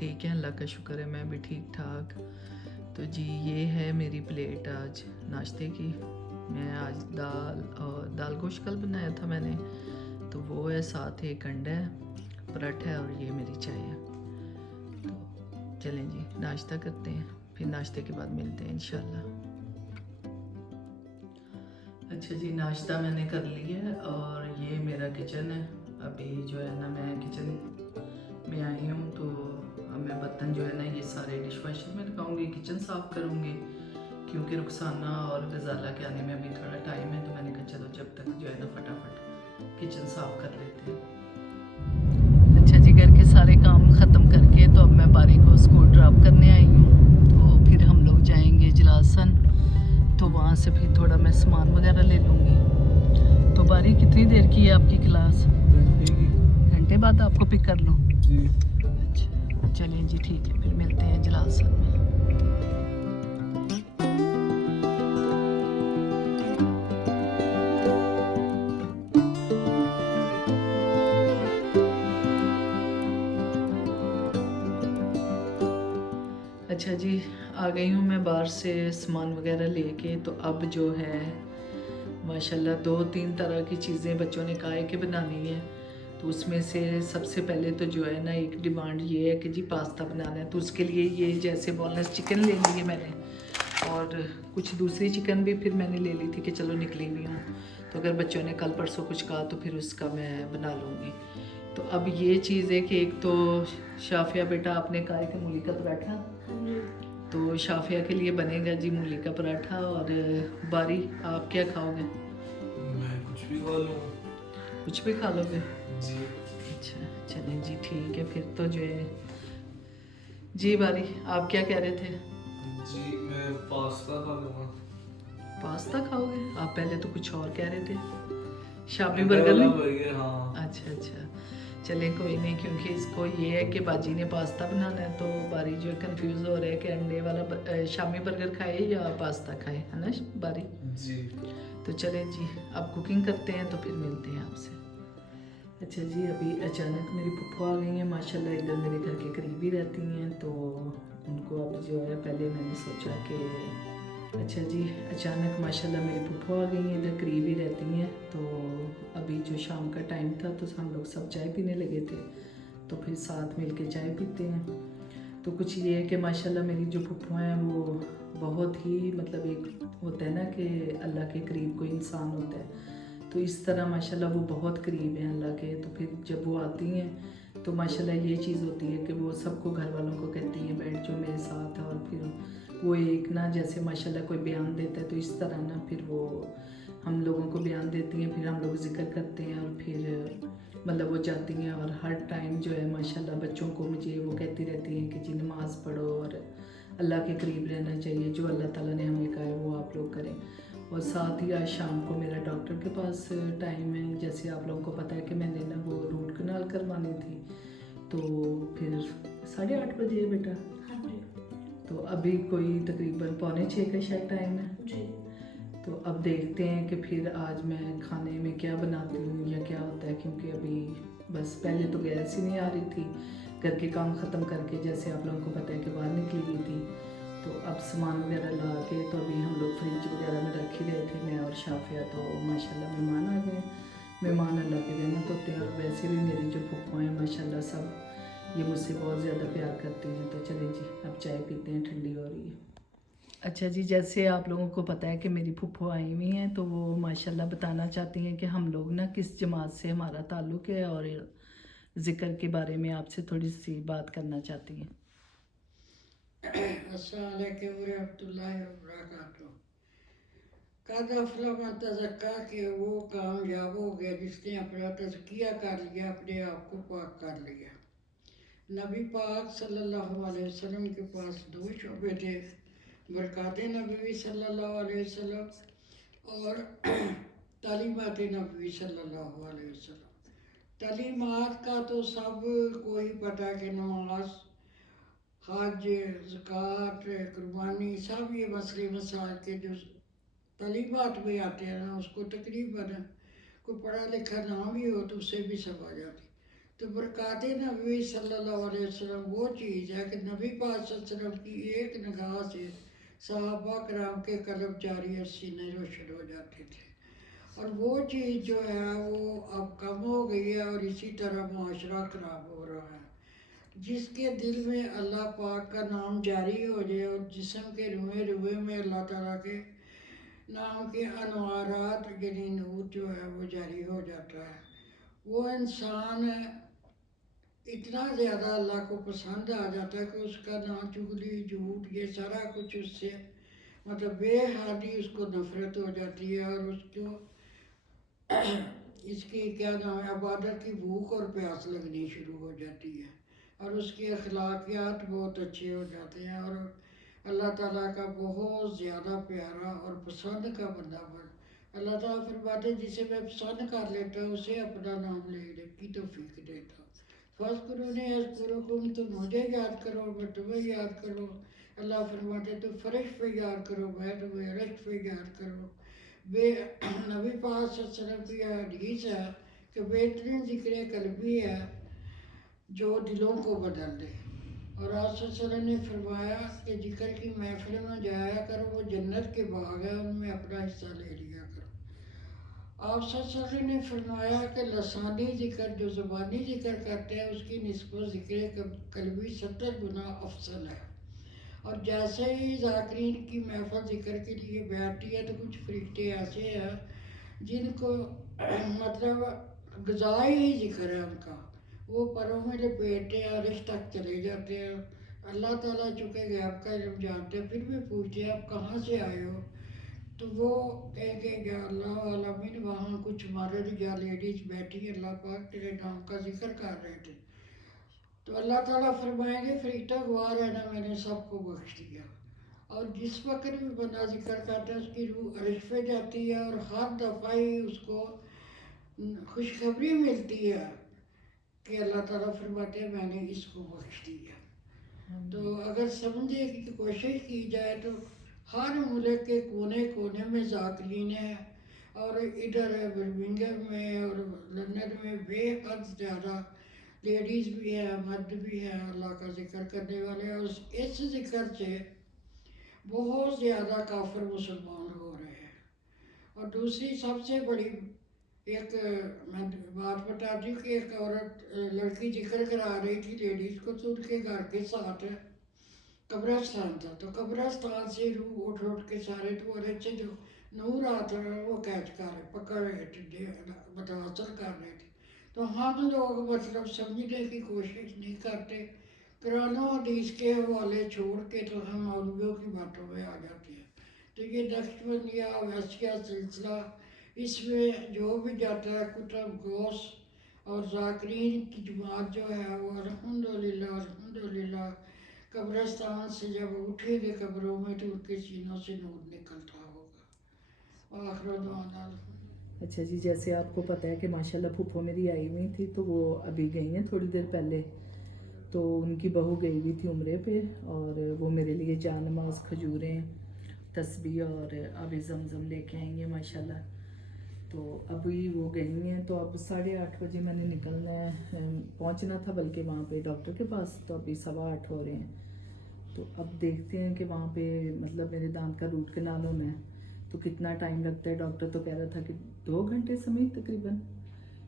ٹھیک ہے، اللہ کا شکر ہے، میں بھی ٹھیک ٹھاک. تو جی یہ ہے میری پلیٹ آج ناشتے کی. میں آج دال گوشت کل بنایا تھا میں نے، تو وہ ہے، ساتھ ایک انڈا ہے، پراٹھا ہے، اور یہ میری چائے ہے. تو چلیں جی ناشتہ کرتے ہیں، پھر ناشتے کے بعد ملتے ہیں انشاءاللہ. اچھا جی ناشتہ میں نے کر لیا ہے، اور یہ میرا کچن ہے. ابھی جو ہے نا میں کچن میں آئی ہوں، تو اب میں برتن جو ہے نا یہ سارے ڈش واشر میں لگاؤں گی، کچن صاف کروں گی، کیونکہ رخسانہ اور غزالہ کے آنے میں ابھی تھوڑا ٹائم ہے. تو میں نے کہا چلو جب تک جو ہے نا فٹافٹ کچن صاف کر لیتے ہیں. اچھا جی گھر کے سارے کام ختم کر کے تو اب میں باری کو اسکول ڈراپ کرنے آئی ہوں. تو پھر ہم لوگ جائیں گے جلاسن، تو وہاں سے پھر تھوڑا میں سامان وغیرہ لے لوں گی. تو باری کتنی دیر کی ہے آپ کی کلاس؟ گھنٹے بعد آپ کو پک کر لوں؟ اچھا چلیں جی ٹھیک ہے، پھر ملتے ہیں جلاسن میں. اچھا جی آ گئی ہوں میں باہر سے سامان وغیرہ لے کے. تو اب جو ہے ماشاءاللہ 2-3 طرح کی چیزیں بچوں نے کہا ہے کہ بنانی ہے. تو اس میں سے سب سے پہلے تو جو ہے نا ایک ڈیمانڈ یہ ہے کہ جی پاستا بنانا ہے. تو اس کے لیے یہ جیسے بون لیس چکن لے لی ہے میں نے، اور کچھ دوسری چکن بھی پھر میں نے لے لی تھی کہ چلو نکلی ہوئی ہوں، تو اگر بچوں نے کل پرسوں کچھ کہا تو پھر اس کا میں بنا لوں گی. تو اب یہ چیز ہے کہ ایک تو شافیہ بیٹا آپ نے کہا ہے کہ مولی کا پراٹھا، تو شافیہ کے لیے بنے گا جی مولی کا پراٹھا. اور باری آپ کیا کھاؤ گے؟ میں کچھ بھی کھا لوں. کچھ بھی کھا لو گے جی. اچھا چلیں جی ٹھیک ہے پھر تو جو ہے. جی باری آپ کیا کہہ رہے تھے؟ جی میں پاستا کھا لوں گا. پاستا کھاؤ گے؟ آپ پہلے تو کچھ اور کہہ رہے تھے، شامی انڈے برگر والا نہیں؟ برگر. ہاں اچھا اچھا چلیں کوئی نہیں، کیونکہ اس کو یہ ہے کہ باجی نے پاستا بنانا ہے، تو باری جو ہے کنفیوز ہو رہا ہے کہ انڈے والا شامی برگر کھائے یا پاستا کھائے، ہے نا باری؟ جی. تو چلیں جی اب کوکنگ کرتے ہیں تو پھر ملتے ہیں آپ سے. اچھا جی ابھی اچانک میری پھپھو آ گئی ہیں ماشاءاللہ، ادھر میرے گھر کے قریب ہی رہتی ہیں. تو ان کو اب جو ہے پہلے میں نے سوچا کہ اچھا جی اچانک ماشاءاللہ میری پھپھو آ گئی ہیں، ادھر قریب ہی رہتی ہیں. تو ابھی جو شام کا ٹائم تھا تو ہم لوگ سب چائے پینے لگے تھے، تو پھر ساتھ مل کے چائے پیتے ہیں. تو کچھ یہ ہے کہ ماشاءاللہ میری جو پھپھو ہیں وہ بہت ہی مطلب ایک ہوتا ہے نا کہ اللہ کے قریب کوئی انسان ہوتا ہے، تو اس طرح ماشاءاللہ وہ بہت قریب ہیں اللہ کے. تو پھر جب وہ آتی ہیں تو ماشاءاللہ یہ چیز ہوتی ہے کہ وہ سب کو گھر والوں کو کہتی ہیں بیٹھ جو میرے ساتھ، اور پھر وہ ایک نا جیسے ماشاءاللہ کوئی بیان دیتا ہے تو اس طرح نا پھر وہ ہم لوگوں کو بیان دیتی ہیں، پھر ہم لوگ ذکر کرتے ہیں، اور پھر مطلب وہ جاتی ہیں. اور ہر ٹائم جو ہے ماشاءاللہ بچوں کو مجھے وہ کہتی رہتی ہیں کہ جی نماز پڑھو اور اللہ کے قریب رہنا چاہیے، جو اللہ تعالیٰ نے ہمیں کہا ہے وہ آپ لوگ کریں. اور ساتھ ہی آج شام کو میرا ڈاکٹر کے پاس ٹائم ہے، جیسے آپ لوگوں کو پتہ ہے کہ میں نے نا وہ روٹ کنال کروانی تھی. تو پھر 8:30 بجے ہے بیٹا؟ تو ابھی کوئی تقریباً 5:45 کا شاید ٹائم ہے جی. تو اب دیکھتے ہیں کہ پھر آج میں کھانے میں کیا بناتی ہوں یا کیا ہوتا ہے، کیونکہ ابھی بس پہلے تو گیس ہی نہیں آ رہی تھی، گھر کے کام ختم کر کے جیسے آپ لوگوں کو پتہ ہے کہ باہر نکلی ہوئی تھی. تو اب سامان وغیرہ لا کے تو ابھی ہم لوگ فریج وغیرہ میں رکھ ہی رہے تھے میں اور شافیہ. تو ماشاءاللہ مہمان آ گئے. مہمان اللہ کے رحمت ہوتے ہیں، اور ویسے بھی میری جو پھپھو ہیں ماشاءاللہ سب یہ مجھ سے بہت زیادہ پیار کرتی ہیں. تو چلیں جی اب چائے پیتے ہیں، ٹھنڈی ہو رہی ہے. اچھا جی جیسے آپ لوگوں کو پتہ ہے کہ میری پھپھو آئی ہوئی ہیں، تو وہ ماشاءاللہ بتانا چاہتی ہیں کہ ہم لوگ نا کس جماعت سے ہمارا تعلق ہے، اور ذکر کے بارے میں آپ سے تھوڑی سی بات کرنا چاہتی ہیں. السلام علیکم ورحمۃ اللہ وبرکاتہ. قد افلح من تزکا کہ وہ کامیاب ہو گیا جس نے اپنا تزکیہ کر لیا، اپنے آپ کو پاک کر لیا. نبی پاک صلی اللہ علیہ وسلم کے پاس 2 شعبے تھے، برکات نبوی صلی اللہ علیہ وسلم اور تعلیمات نبوی صلی اللہ علیہ وسلم. تعلیمات کا تو سب کو ہی پتہ کہ نماز، حج، زکوٰۃ، قربانی، سب یہ مسئلے مسائل کے جو تعلیمات میں آتے ہیں نا، اس کو تقریباً کوئی پڑھا لکھا نہ بھی ہو تو اس سے بھی سب آ جاتی. تو برکات نبی صلی اللہ علیہ وسلم وہ چیز ہے کہ نبی پاک صلی اللہ علیہ وسلم کی ایک نگاہ سے صحابہ کرام کے قلب جاری اور سینے روشن ہو جاتے تھے، اور وہ چیز جو ہے وہ اب کم ہو گئی ہے، اور اسی طرح معاشرہ خراب ہو رہا ہے۔ جس کے دل میں اللہ پاک کا نام جاری ہو جائے اور جسم کے روئے روئے میں اللہ تعالیٰ کے نام کے انوارات یعنی نور جو ہے وہ جاری ہو جاتا ہے، وہ انسان اتنا زیادہ اللہ کو پسند آ جاتا ہے کہ اس کا نہ چگلی جھوٹ یہ سارا کچھ اس سے مطلب بے حادی اس کو نفرت ہو جاتی ہے، اور اس کو اس کی کیا نام ہے عبادت کی بھوک اور پیاس لگنی شروع ہو جاتی ہے، اور اس کے اخلاقیات بہت اچھے ہو جاتے ہیں، اور اللہ تعالیٰ کا بہت زیادہ پیارا اور پسند کا بندہ بن اللہ تعالیٰ فرماتے ہیں جسے میں پسند کر لیتا ہوں اسے اپنا نام لینے کی توفیق دیتا ہوں۔ فَاذْكُرُونِی اذْکُرْکُم، تم مجھے یاد کرو میں تمہیں یاد کروں۔ اللہ فرماتے ہیں تو فرش پہ یاد کرو میں تمہیں عرش پہ یاد کروں۔ نبی پاک صلی اللہ علیہ وسلم کی حدیث ہے کہ بہترین ذکر قلبی ہے جو دلوں کو بدل دے، اور آپ صلی اللہ علیہ وسلم نے فرمایا کہ ذکر کی محفل میں جایا کرو، وہ جنت کے باغ ہے ان میں اپنا حصہ لے لیا کرو۔ آپ صلی اللہ علیہ وسلم نے فرمایا کہ لسانی ذکر جو زبانی ذکر کرتے ہیں اس کی نسبت ذکر قلبی 70 گنا افضل ہے، اور جیسے ہی ذاکرین کی محفل ذکر کے لیے بیٹھتی ہے تو کچھ فرشتے ایسے ہیں جن کو مطلب غذائی ہی ذکر ہے ان کا، وہ پروں میں لپیٹتے ہیں عرش تک چلے جاتے ہیں۔ اللہ تعالیٰ چونکہ غیب کا علم جانتے ہیں پھر بھی پوچھتے ہیں آپ کہاں سے آئے ہو، تو وہ کہیں گے کہ اللہ عالمین وہاں کچھ مرد یا لیڈیز بیٹھی اللہ پاک تیرے نام کا ذکر کر رہے تھے، تو اللہ تعالیٰ فرمائیں گے فرشتہ گوار ہے نا میں نے سب کو بخش دیا، اور جس وقت بھی بندہ ذکر کرتا ہے اس کی روح عرش پہ جاتی ہے، اور ہر دفعہ ہی اس کو خوشخبری ملتی ہے کہ اللہ تعالیٰ فرماتے ہیں میں نے اس کو بخش دیا۔ تو اگر سمجھے کی کوشش کی جائے تو ہر ملک کے کونے کونے میں ذاکرین ہیں، اور ادھر برمنگھم میں اور لندن میں بے حد زیادہ لیڈیز بھی ہیں مرد بھی ہیں اللہ کا ذکر کرنے والے، اور اس ذکر سے بہت زیادہ کافر مسلمان ہو رہے ہیں۔ اور دوسری سب سے بڑی ایک میں بات بتاتی ہوں کہ ایک عورت لڑکی ذکر کرا رہی تھی لیڈیز کو، تو ان کے گھر کے ساتھ قبرستان تھا، تو قبرستان سے روح اٹھ اٹھ کے سارے ٹورے سے جو نور آتا ہے وہ کیچ کر رہے پکڑ رہے تھے متاثر کر رہے تھے، تو ہم لوگ مطلب سمجھنے کی کوشش نہیں کرتے، قرآن و حدیث کے حوالے چھوڑ کے تو ہم مولویوں کی باتوں میں آ جاتے ہیں۔ تو یہ نقشبندیہ ویسیہ سلسلہ اس میں جو بھی جاتا ہے کتب غوث اور ذاکرین کی جماعت جو ہے وہ الحمدللہ قبرستان سے جب اٹھیں گے قبروں میں تو ان کے سینوں سے نور نکلتا ہوگا۔ آخر دعوانا اچھا جی، جیسے آپ کو پتہ ہے کہ ماشاءاللہ پھوپھو میری آئی ہوئی تھی تو وہ ابھی گئی ہیں تھوڑی دیر پہلے، تو ان کی بہو گئی ہوئی تھی عمرے پہ، اور وہ میرے لیے جان نماز کھجوریں تسبیح اور آب زمزم لے کے آئیں گے ماشاءاللہ۔ تو ابھی وہ گئی ہیں تو اب 8:30 بجے میں نے نکلنا ہے، پہنچنا تھا بلکہ وہاں پہ ڈاکٹر کے پاس، تو ابھی 8:15 ہو رہے ہیں، تو اب دیکھتے ہیں کہ وہاں پہ مطلب میرے دانت کا روٹ کنال ہونا ہے تو کتنا ٹائم لگتا ہے۔ ڈاکٹر تو کہہ رہا تھا کہ 2 گھنٹے سمیت تقریباً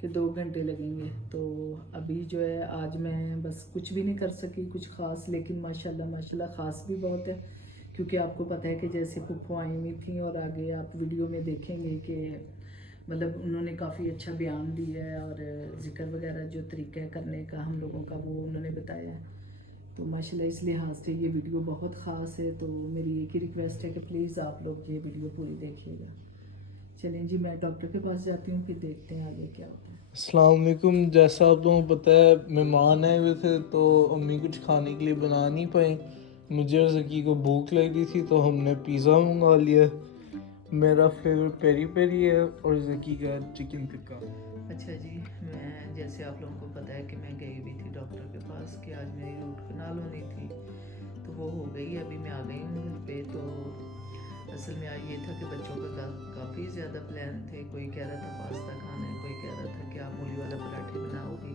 کہ 2 گھنٹے لگیں گے، تو ابھی جو ہے آج میں بس کچھ بھی نہیں کر سکی کچھ خاص، لیکن ماشاءاللہ خاص بھی بہت ہے، کیونکہ آپ کو پتہ ہے کہ جیسے پھوپھو آئی ہوئی تھیں، اور آگے آپ ویڈیو میں دیکھیں گے کہ مطلب انہوں نے کافی اچھا بیان دیا ہے، اور ذکر وغیرہ جو طریقہ ہے کرنے کا ہم لوگوں کا وہ انہوں نے بتایا ہے، تو ماشاءاللہ اس لحاظ سے یہ ویڈیو بہت خاص ہے۔ تو میری ایک ہی ریکویسٹ ہے کہ پلیز آپ لوگ یہ ویڈیو پوری دیکھیے گا۔ چلیں جی میں ڈاکٹر کے پاس جاتی ہوں، پھر دیکھتے ہیں آگے کیا ہوتا ہے۔ السلام علیکم۔ جیسا آپ لوگوں کو پتہ ہے مہمان آئے ہوئے تھے تو امی کچھ کھانے کے لیے بنا نہیں پائیں، مجھے اور ذکی کو بھوک لگ رہی تھی تو ہم نے پیزا منگا لیا، میرا فیوریٹ پیری پیری ہے اور ذکی کا چکن ٹکا۔ اچھا جی، میں جیسے آپ لوگوں کو پتہ ہے کہ میں گئی ہوئی تھی ڈاکٹر کے پاس کہ آج میری روٹ کنال ہونی تھی، تو وہ ہو گئی، ابھی میں آ گئی ہوں گھر پہ۔ تو اصل میں آج یہ تھا کہ بچوں کا کافی زیادہ پلان تھے، کوئی کہہ رہا تھا پاستا کھانا ہے، کوئی کہہ رہا تھا کہ آپ مولی والا پراٹھے بناؤ گی،